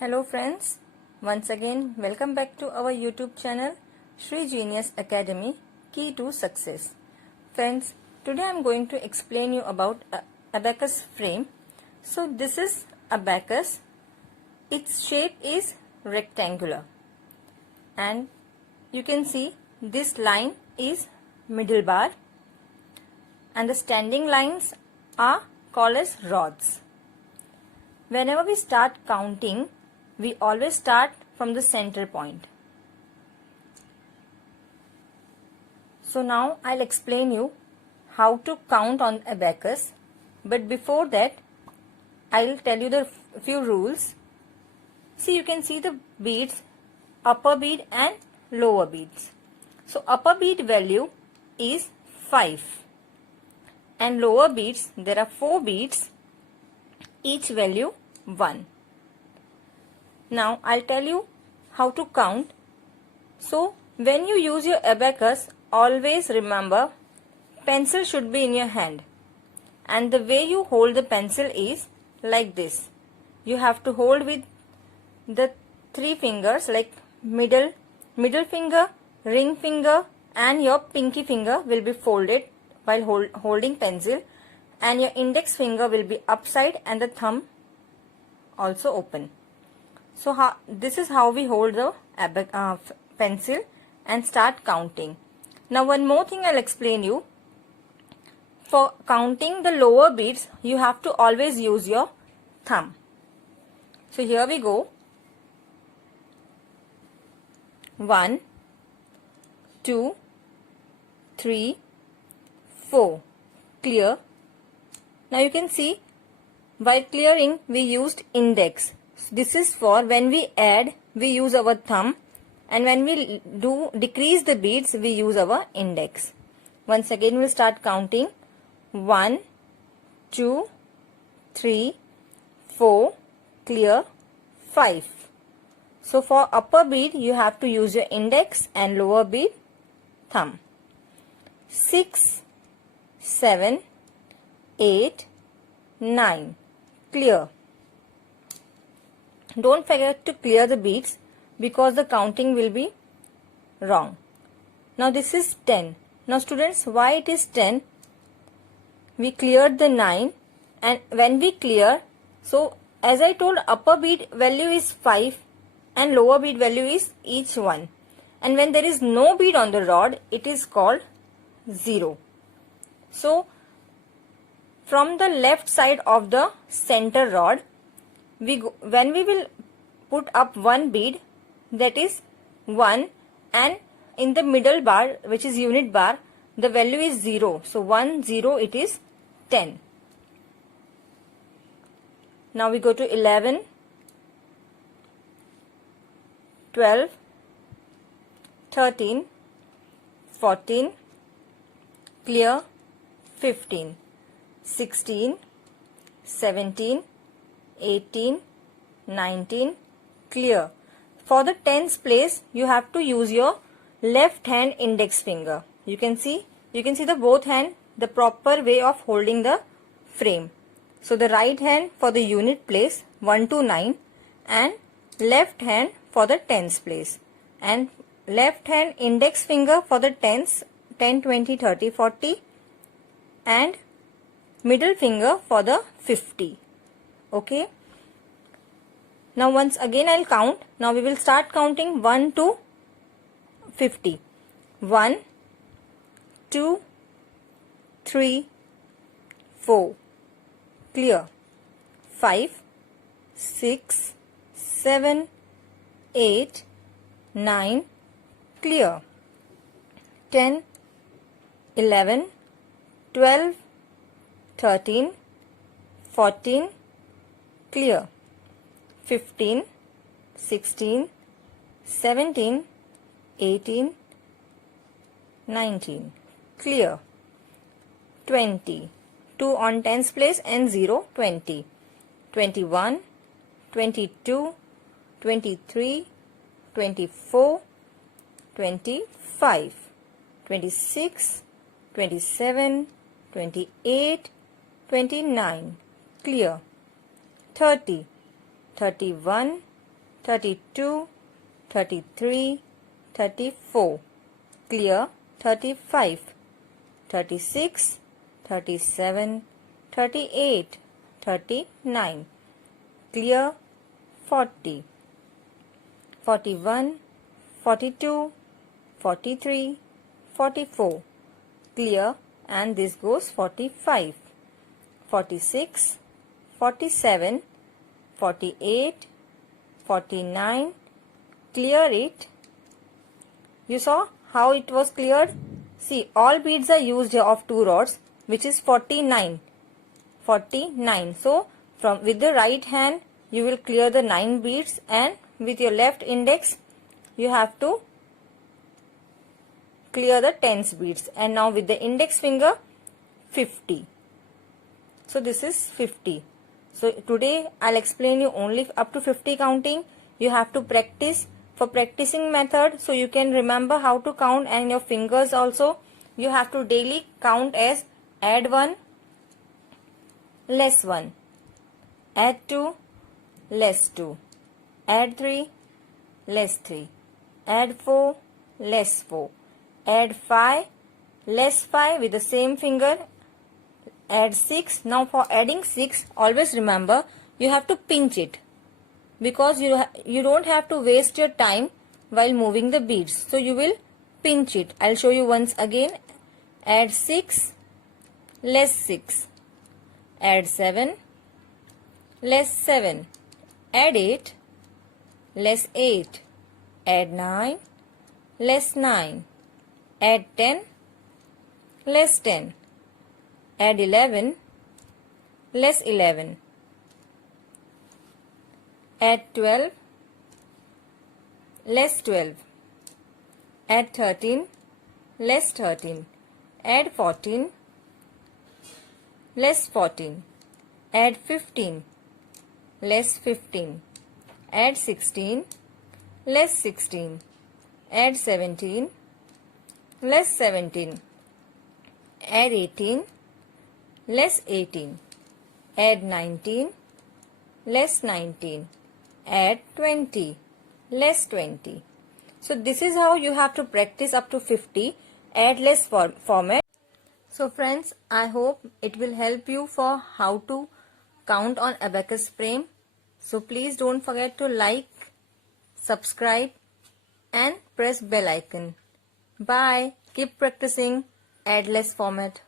Hello friends, once again welcome back to our YouTube channel Shri Genius Academy Key to Success. Friends, today I am going to explain you about abacus frame. So this is abacus. Its shape is rectangular and you can see this line is middle bar and the standing lines are called as rods. Whenever we start counting, we always start from the center point. So now I'll explain you how to count on abacus, but before that I'll tell you the few rules. See, you can see the beads, upper bead and lower beads. So upper bead value is 5 and lower beads, there are 4 beads, each value 1. Now I'll tell you how to count. So when you use your abacus, always remember pencil should be in your hand, and the way you hold the pencil is like this. You have to hold with the 3 fingers, like middle finger, ring finger and your pinky finger will be folded while holding pencil, and your index finger will be upside and the thumb also open. So this is how we hold the pencil and start counting. Now one more thing I'll explain you. For counting the lower beads, you have to always use your thumb. So here we go. 1, 2, 3, 4. Clear. Now you can see while clearing we used index. This is for when we add, we use our thumb, and when we decrease the beads, we use our index. Once again we'll start counting. 1, 2, 3, 4, clear, 5. So for upper bead you have to use your index and lower bead thumb. 6, 7, 8, 9, clear. Don't forget to clear the beads because the counting will be wrong. Now this is 10. Now students, why it is 10? We cleared the 9, and when we clear, so as I told, upper bead value is 5 and lower bead value is each 1. And when there is no bead on the rod, it is called 0. So from the left side of the center rod, when we will put up one bead, that is 1, and in the middle bar, which is unit bar, the value is 0. So 1, 0, it is 10. Now we go to 11, 12, 13, 14, clear, 15, 16, 17, 18, 19, clear. For the tens place, you have to use your left hand index finger. You can see the both hand, the proper way of holding the frame. So the right hand for the unit place 1 to 9, and left hand for the tens place, and left hand index finger for the tens 10, 20, 30, 40, and middle finger for the 50. Okay. Now once again I'll count. Now we will start counting 1 to 50. 1, 2, 3, 4. Clear. 5, 6, 7, 8, 9. Clear. 10, 11, 12, 13, 14. Clear. 15, 16, 17, 18, 19. Clear. 20. 2 on tens place and 0, 20. 21, 22, 23, 24, 25, 26, 27, 28, 29. Clear. 30, 31, 32, 33, 34. Clear. 35, 36, 37, 38, 39. Clear. 40, 41, 42, 43, 44. Clear. And this goes 45, 46, 47, 48, 49. Clear it. You saw how it was cleared? See, all beads are used here of 2 rods, which is 49. 49. So, with the right hand, you will clear the 9 beads, and with your left index, you have to clear the 10 beads. And now with the index finger, 50. So, this is 50. So, today I'll explain you only up to 50 counting. You have to practice. For practicing method, so you can remember how to count, and your fingers also, you have to daily count as add 1, less 1, add 2, less 2, add 3, less 3, add 4, less 4, add 5, less 5 with the same finger, add 6. Now for adding 6, always remember you have to pinch it, because you don't have to waste your time while moving the beads. So you will pinch it. I'll show you once again. Add 6, less 6. Add 7, less 7. Add 8, less 8. Add 9, less 9. Add 10, less 10. Add 11, less 11. Add 12, less 12. Add 13, less 13. Add 14, less 14. Add 15, less 15. Add 16, less 16. Add 17, less 17. Add 18, less 18. Add 19, less 19. Add 20, less 20. So this is how you have to practice up to 50 add less format. So friends, I hope it will help you for how to count on abacus frame. So please don't forget to like, subscribe and press bell icon. Bye. Keep practicing add less format.